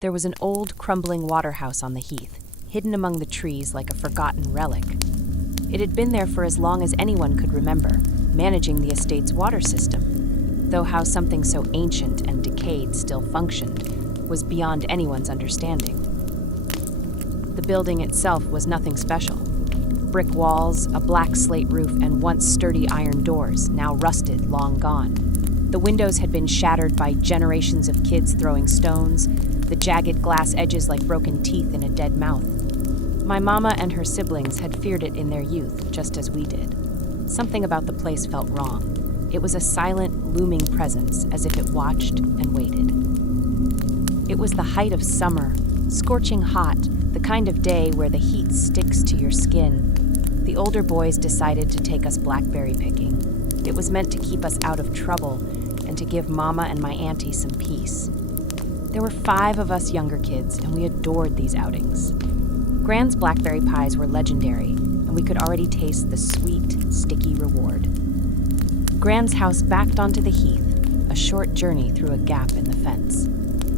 There was an old, crumbling water house on the heath, hidden among the trees like a forgotten relic. It had been there for as long as anyone could remember, managing the estate's water system, though how something so ancient and decayed still functioned was beyond anyone's understanding. The building itself was nothing special. Brick walls, a black slate roof, and once sturdy iron doors, now rusted, long gone. The windows had been shattered by generations of kids throwing stones, the jagged glass edges like broken teeth in a dead mouth. My mama and her siblings had feared it in their youth, just as we did. Something about the place felt wrong. It was a silent, looming presence, as if it watched and waited. It was the height of summer, scorching hot, the kind of day where the heat sticks to your skin. The older boys decided to take us blackberry picking. It was meant to keep us out of trouble and to give Mama and my auntie some peace. There were 5 of us younger kids, and we adored these outings. Gran's blackberry pies were legendary, and we could already taste the sweet, sticky reward. Gran's house backed onto the heath, a short journey through a gap in the fence.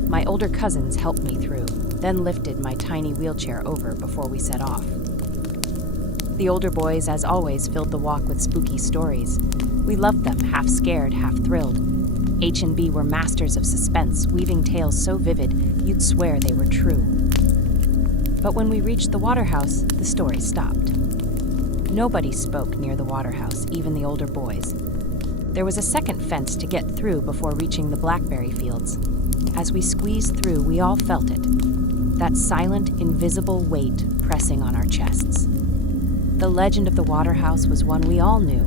My older cousins helped me through, then lifted my tiny wheelchair over before we set off. The older boys, as always, filled the walk with spooky stories. We loved them, half scared, half thrilled. H&B were masters of suspense, weaving tales so vivid you'd swear they were true. But when we reached the waterhouse, the story stopped. Nobody spoke near the waterhouse, even the older boys. There was a second fence to get through before reaching the blackberry fields. As we squeezed through, we all felt it. That silent, invisible weight pressing on our chests. The legend of the waterhouse was one we all knew.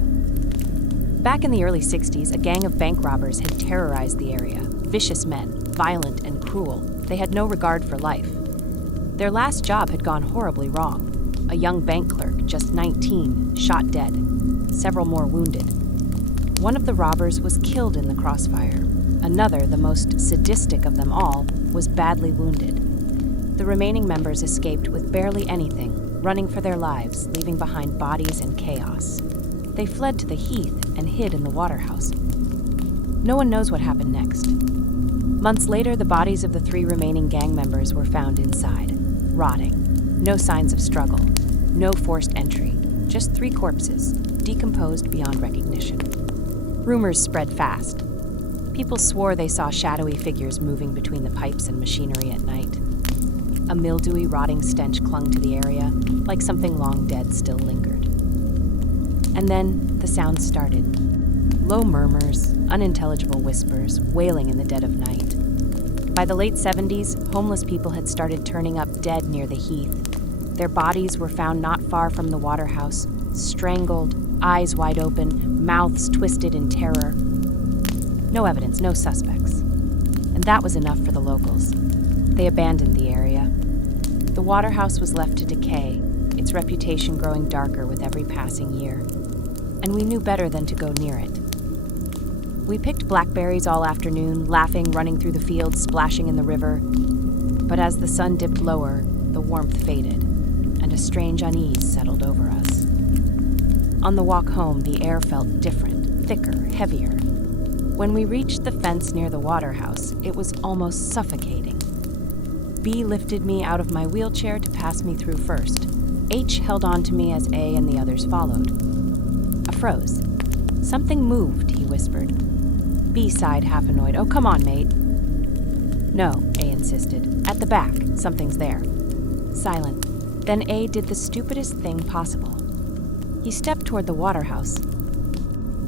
Back in the early 60s, a gang of bank robbers had terrorized the area. Vicious men, violent and cruel. They had no regard for life. Their last job had gone horribly wrong. A young bank clerk, just 19, shot dead. Several more wounded. One of the robbers was killed in the crossfire. Another, the most sadistic of them all, was badly wounded. The remaining members escaped with barely anything, running for their lives, leaving behind bodies and chaos. They fled to the heath and hid in the waterhouse. No one knows what happened next. Months later, the bodies of the 3 remaining gang members were found inside, rotting. No signs of struggle, no forced entry, just 3 corpses, decomposed beyond recognition. Rumors spread fast. People swore they saw shadowy figures moving between the pipes and machinery at night. A mildewy, rotting stench clung to the area, like something long dead still lingered. And then the sounds started. Low murmurs, unintelligible whispers, wailing in the dead of night. By the late 70s, homeless people had started turning up dead near the heath. Their bodies were found not far from the waterhouse, strangled, eyes wide open, mouths twisted in terror. No evidence, no suspects. And that was enough for the locals. They abandoned the area. The waterhouse was left to decay, its reputation growing darker with every passing year. And we knew better than to go near it. We picked blackberries all afternoon, laughing, running through the fields, splashing in the river. But as the sun dipped lower, the warmth faded, and a strange unease settled over us. On the walk home, the air felt different, thicker, heavier. When we reached the fence near the waterhouse, it was almost suffocating. B lifted me out of my wheelchair to pass me through first. H held on to me as A and the others followed. I froze. Something moved, he whispered. B sighed, half annoyed. Oh, come on, mate. No, A insisted. At the back, something's there. Silent. Then A did the stupidest thing possible. He stepped toward the waterhouse.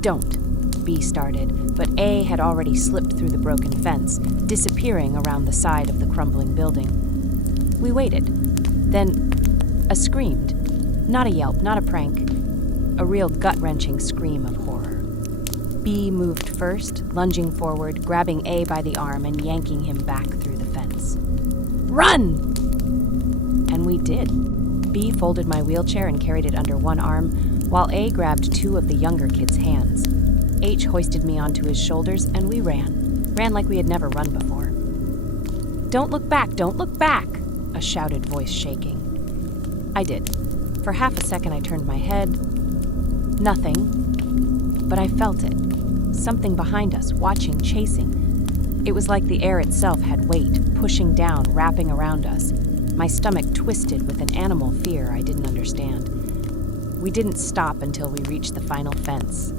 Don't, B started, but A had already slipped through the broken fence, disappearing around the side of the crumbling building. We waited. Then a screamed. Not a yelp, not a prank. A real gut-wrenching scream of horror. B moved first, lunging forward, grabbing A by the arm and yanking him back through the fence. Run! And we did. B folded my wheelchair and carried it under one arm, while A grabbed 2 of the younger kids' hands. H hoisted me onto his shoulders, and we ran like we had never run before. Don't look back, don't look back, a shouted voice shaking. I did. For half a second I turned my head. Nothing. But I felt it. Something behind us, watching, chasing. It was like the air itself had weight, pushing down, wrapping around us. My stomach twisted with an animal fear I didn't understand. We didn't stop until we reached the final fence.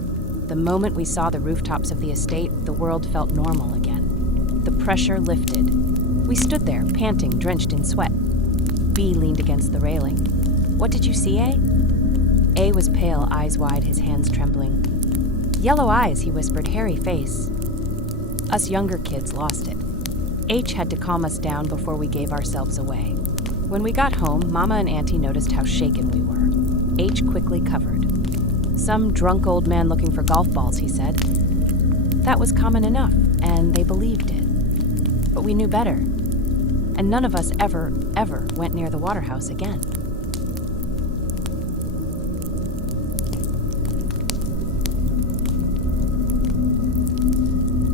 The moment we saw the rooftops of the estate, the world felt normal again. The pressure lifted. We stood there, panting, drenched in sweat. B leaned against the railing. "What did you see, A?" A was pale, eyes wide, his hands trembling. "Yellow eyes," he whispered, "hairy face." Us younger kids lost it. H had to calm us down before we gave ourselves away. When we got home, Mama and Auntie noticed how shaken we were. H quickly covered. "Some drunk old man looking for golf balls," he said. That was common enough, and they believed it. But we knew better, and none of us ever went near the Waterhouse again.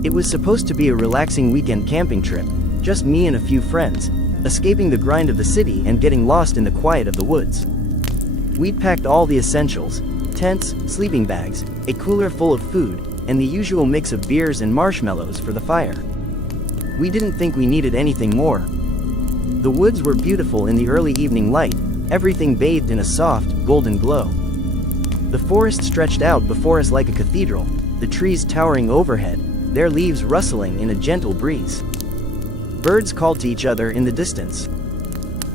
It was supposed to be a relaxing weekend camping trip, just me and a few friends, escaping the grind of the city and getting lost in the quiet of the woods. We'd packed all the essentials: tents, sleeping bags, a cooler full of food, and the usual mix of beers and marshmallows for the fire. We didn't think we needed anything more. The woods were beautiful in the early evening light, everything bathed in a soft, golden glow. The forest stretched out before us like a cathedral, the trees towering overhead, their leaves rustling in a gentle breeze. Birds called to each other in the distance.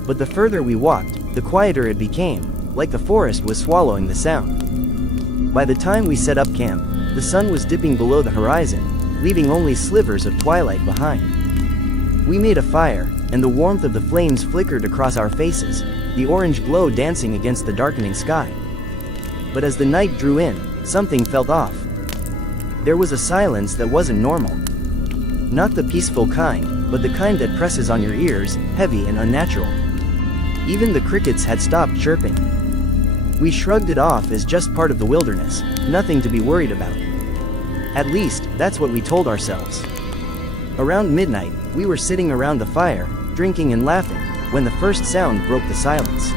But the further we walked, the quieter it became, like the forest was swallowing the sound. By the time we set up camp, the sun was dipping below the horizon, leaving only slivers of twilight behind. We made a fire, and the warmth of the flames flickered across our faces, the orange glow dancing against the darkening sky. But as the night drew in, something felt off. There was a silence that wasn't normal. Not the peaceful kind, but the kind that presses on your ears, heavy and unnatural. Even the crickets had stopped chirping. We shrugged it off as just part of the wilderness, nothing to be worried about. At least, that's what we told ourselves. Around midnight, we were sitting around the fire, drinking and laughing, when the first sound broke the silence.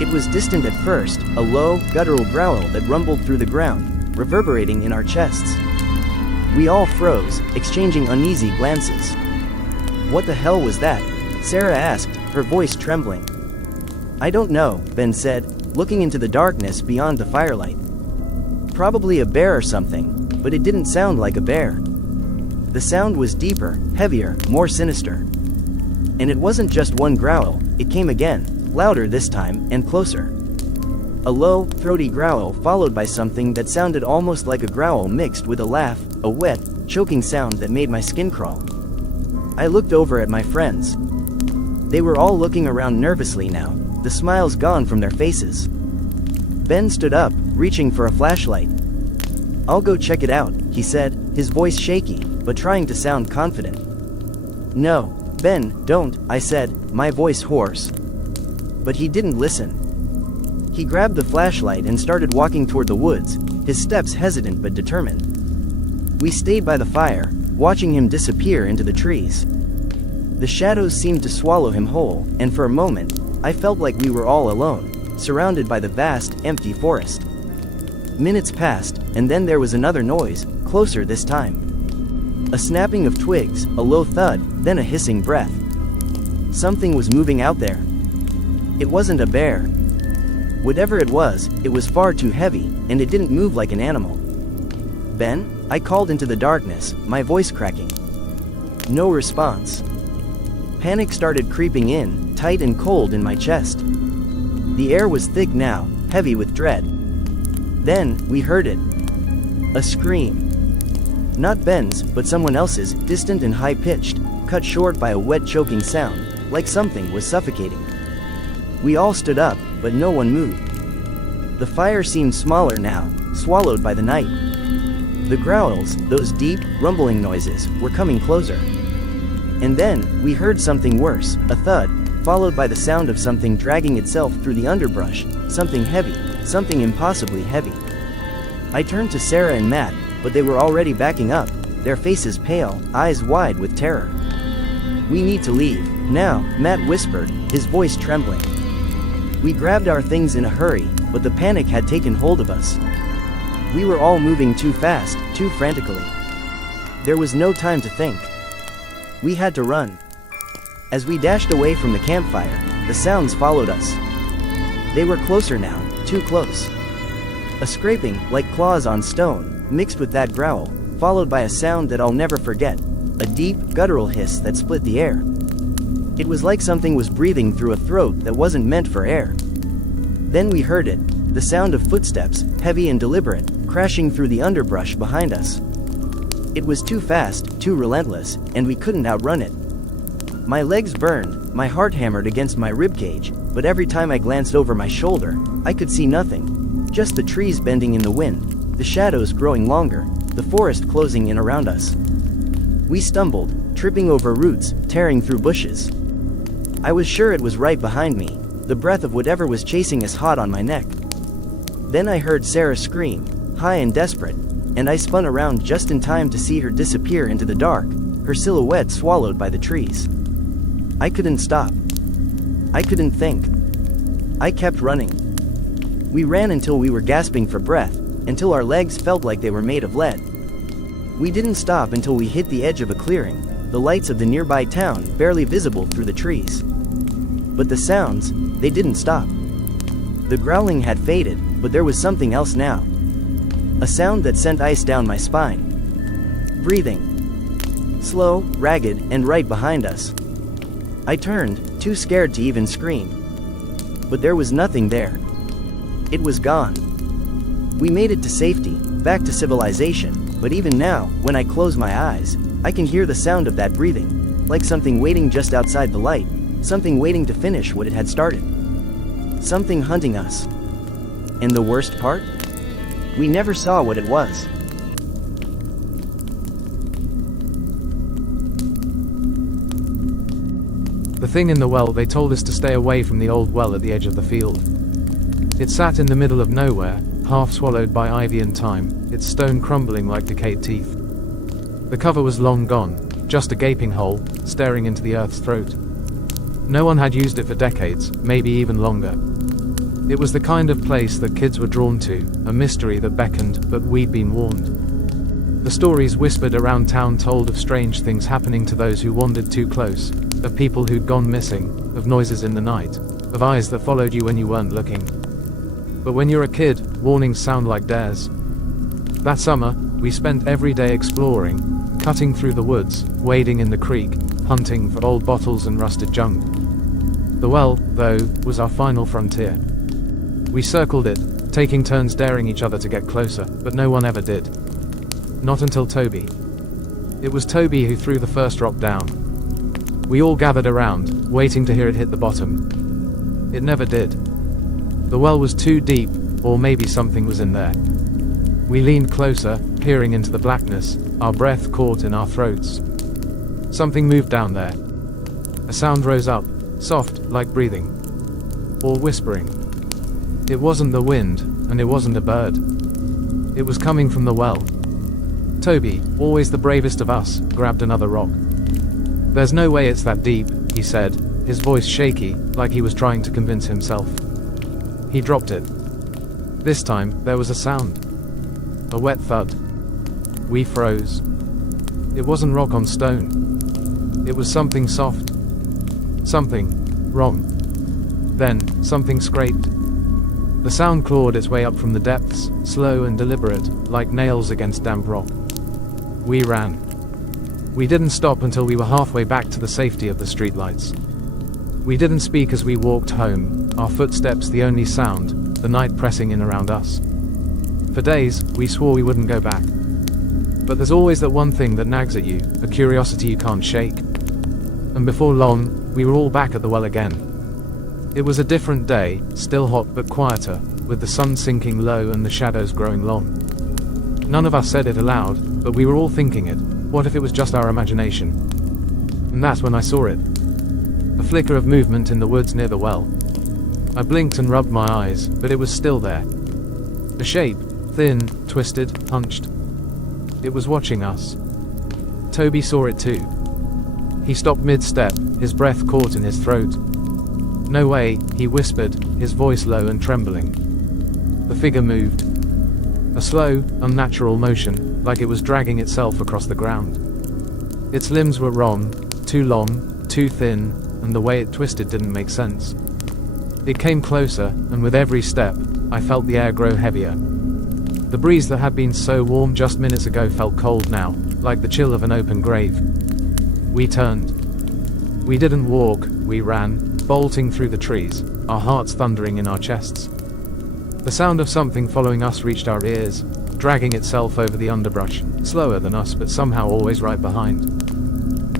It was distant at first, a low, guttural growl that rumbled through the ground, reverberating in our chests. We all froze, exchanging uneasy glances. "What the hell was that?" Sarah asked, her voice trembling. "I don't know," Ben said, looking into the darkness beyond the firelight. "Probably a bear or something, but it didn't sound like a bear." The sound was deeper, heavier, more sinister. And it wasn't just one growl, it came again, louder this time, and closer. A low, throaty growl followed by something that sounded almost like a growl mixed with a laugh, a wet, choking sound that made my skin crawl. I looked over at my friends. They were all looking around nervously now, the smiles gone from their faces. Ben stood up, reaching for a flashlight. "I'll go check it out," he said, his voice shaky, but trying to sound confident. "No, Ben, don't," I said, my voice hoarse. But he didn't listen. He grabbed the flashlight and started walking toward the woods, his steps hesitant but determined. We stayed by the fire, watching him disappear into the trees. The shadows seemed to swallow him whole, and for a moment, I felt like we were all alone, surrounded by the vast, empty forest. Minutes passed, and then there was another noise, closer this time. A snapping of twigs, a low thud, then a hissing breath. Something was moving out there. It wasn't a bear. Whatever it was far too heavy, and it didn't move like an animal. "Ben?" I called into the darkness, my voice cracking. No response. Panic started creeping in, tight and cold in my chest. The air was thick now, heavy with dread. Then, we heard it. A scream. Not Ben's, but someone else's, distant and high-pitched, cut short by a wet choking sound, like something was suffocating. We all stood up, but no one moved. The fire seemed smaller now, swallowed by the night. The growls, those deep, rumbling noises, were coming closer. And then, we heard something worse, a thud, followed by the sound of something dragging itself through the underbrush, something heavy, something impossibly heavy. I turned to Sarah and Matt, but they were already backing up, their faces pale, eyes wide with terror. "We need to leave, now," Matt whispered, his voice trembling. We grabbed our things in a hurry, but the panic had taken hold of us. We were all moving too fast, too frantically. There was no time to think. We had to run. As we dashed away from the campfire, the sounds followed us. They were closer now, too close. A scraping, like claws on stone, mixed with that growl, followed by a sound that I'll never forget, a deep, guttural hiss that split the air. It was like something was breathing through a throat that wasn't meant for air. Then we heard it, the sound of footsteps, heavy and deliberate, crashing through the underbrush behind us. It was too fast, too relentless, and we couldn't outrun it. My legs burned, my heart hammered against my ribcage, but every time I glanced over my shoulder, I could see nothing. Just the trees bending in the wind, the shadows growing longer, the forest closing in around us. We stumbled, tripping over roots, tearing through bushes. I was sure it was right behind me, the breath of whatever was chasing us hot on my neck. Then I heard Sarah scream, high and desperate, and I spun around just in time to see her disappear into the dark, her silhouette swallowed by the trees. I couldn't stop. I couldn't think. I kept running. We ran until we were gasping for breath, until our legs felt like they were made of lead. We didn't stop until we hit the edge of a clearing, the lights of the nearby town barely visible through the trees. But the sounds, they didn't stop. The growling had faded, but there was something else now. A sound that sent ice down my spine. Breathing. Slow, ragged, and right behind us. I turned, too scared to even scream. But there was nothing there. It was gone. We made it to safety, back to civilization, but even now, when I close my eyes, I can hear the sound of that breathing, like something waiting just outside the light, something waiting to finish what it had started. Something hunting us. And the worst part? We never saw what it was. The thing in the well, they told us to stay away from the old well at the edge of the field. It sat in the middle of nowhere, half swallowed by ivy and thyme, its stone crumbling like decayed teeth. The cover was long gone, just a gaping hole, staring into the earth's throat. No one had used it for decades, maybe even longer. It was the kind of place that kids were drawn to, a mystery that beckoned, but we'd been warned. The stories whispered around town told of strange things happening to those who wandered too close, of people who'd gone missing, of noises in the night, of eyes that followed you when you weren't looking. But when you're a kid, warnings sound like dares. That summer, we spent every day exploring, cutting through the woods, wading in the creek, hunting for old bottles and rusted junk. The well, though, was our final frontier. We circled it, taking turns daring each other to get closer, but no one ever did. Not until Toby. It was Toby who threw the first rock down. We all gathered around, waiting to hear it hit the bottom. It never did. The well was too deep, or maybe something was in there. We leaned closer, peering into the blackness, our breath caught in our throats. Something moved down there. A sound rose up, soft, like breathing. Or whispering. It wasn't the wind, and it wasn't a bird. It was coming from the well. Toby, always the bravest of us, grabbed another rock. "There's no way it's that deep," he said, his voice shaky, like he was trying to convince himself. He dropped it. This time, there was a sound. A wet thud. We froze. It wasn't rock on stone. It was something soft. Something wrong. Then, something scraped. The sound clawed its way up from the depths, slow and deliberate, like nails against damp rock. We ran. We didn't stop until we were halfway back to the safety of the streetlights. We didn't speak as we walked home, our footsteps the only sound, the night pressing in around us. For days, we swore we wouldn't go back. But there's always that one thing that nags at you, a curiosity you can't shake. And before long, we were all back at the well again. It was a different day, still hot but quieter, with the sun sinking low and the shadows growing long. None of us said it aloud, but we were all thinking it. What if it was just our imagination? And that's when I saw it. A flicker of movement in the woods near the well. I blinked and rubbed my eyes, but it was still there. A shape, thin, twisted, hunched. It was watching us. Toby saw it too. He stopped mid-step, his breath caught in his throat. "No way," he whispered, his voice low and trembling. The figure moved. A slow, unnatural motion, like it was dragging itself across the ground. Its limbs were wrong, too long, too thin, and the way it twisted didn't make sense. It came closer, and with every step, I felt the air grow heavier. The breeze that had been so warm just minutes ago felt cold now, like the chill of an open grave. We turned. We didn't walk, we ran, bolting through the trees, our hearts thundering in our chests. The sound of something following us reached our ears, dragging itself over the underbrush, slower than us but somehow always right behind.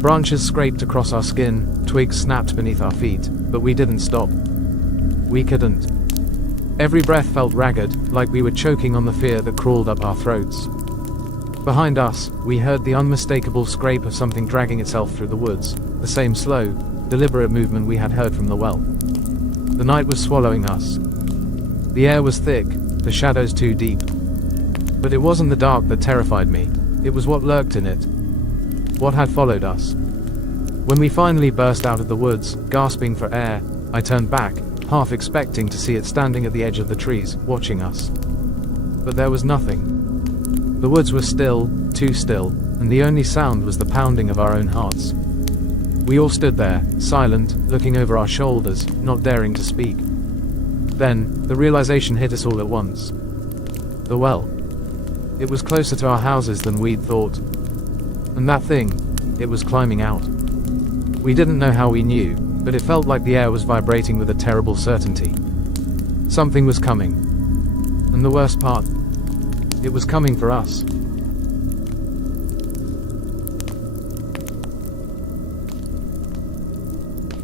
Branches scraped across our skin, twigs snapped beneath our feet, but we didn't stop. We couldn't. Every breath felt ragged, like we were choking on the fear that crawled up our throats. Behind us, we heard the unmistakable scrape of something dragging itself through the woods, the same slow, deliberate movement we had heard from the well. The night was swallowing us. The air was thick, the shadows too deep. But it wasn't the dark that terrified me, it was what lurked in it. What had followed us. When we finally burst out of the woods, gasping for air, I turned back, half expecting to see it standing at the edge of the trees, watching us. But there was nothing. The woods were still, too still, and the only sound was the pounding of our own hearts. We all stood there, silent, looking over our shoulders, not daring to speak. Then, the realization hit us all at once. The well. It was closer to our houses than we'd thought. And that thing, it was climbing out. We didn't know how we knew, but it felt like the air was vibrating with a terrible certainty. Something was coming. And the worst part, it was coming for us.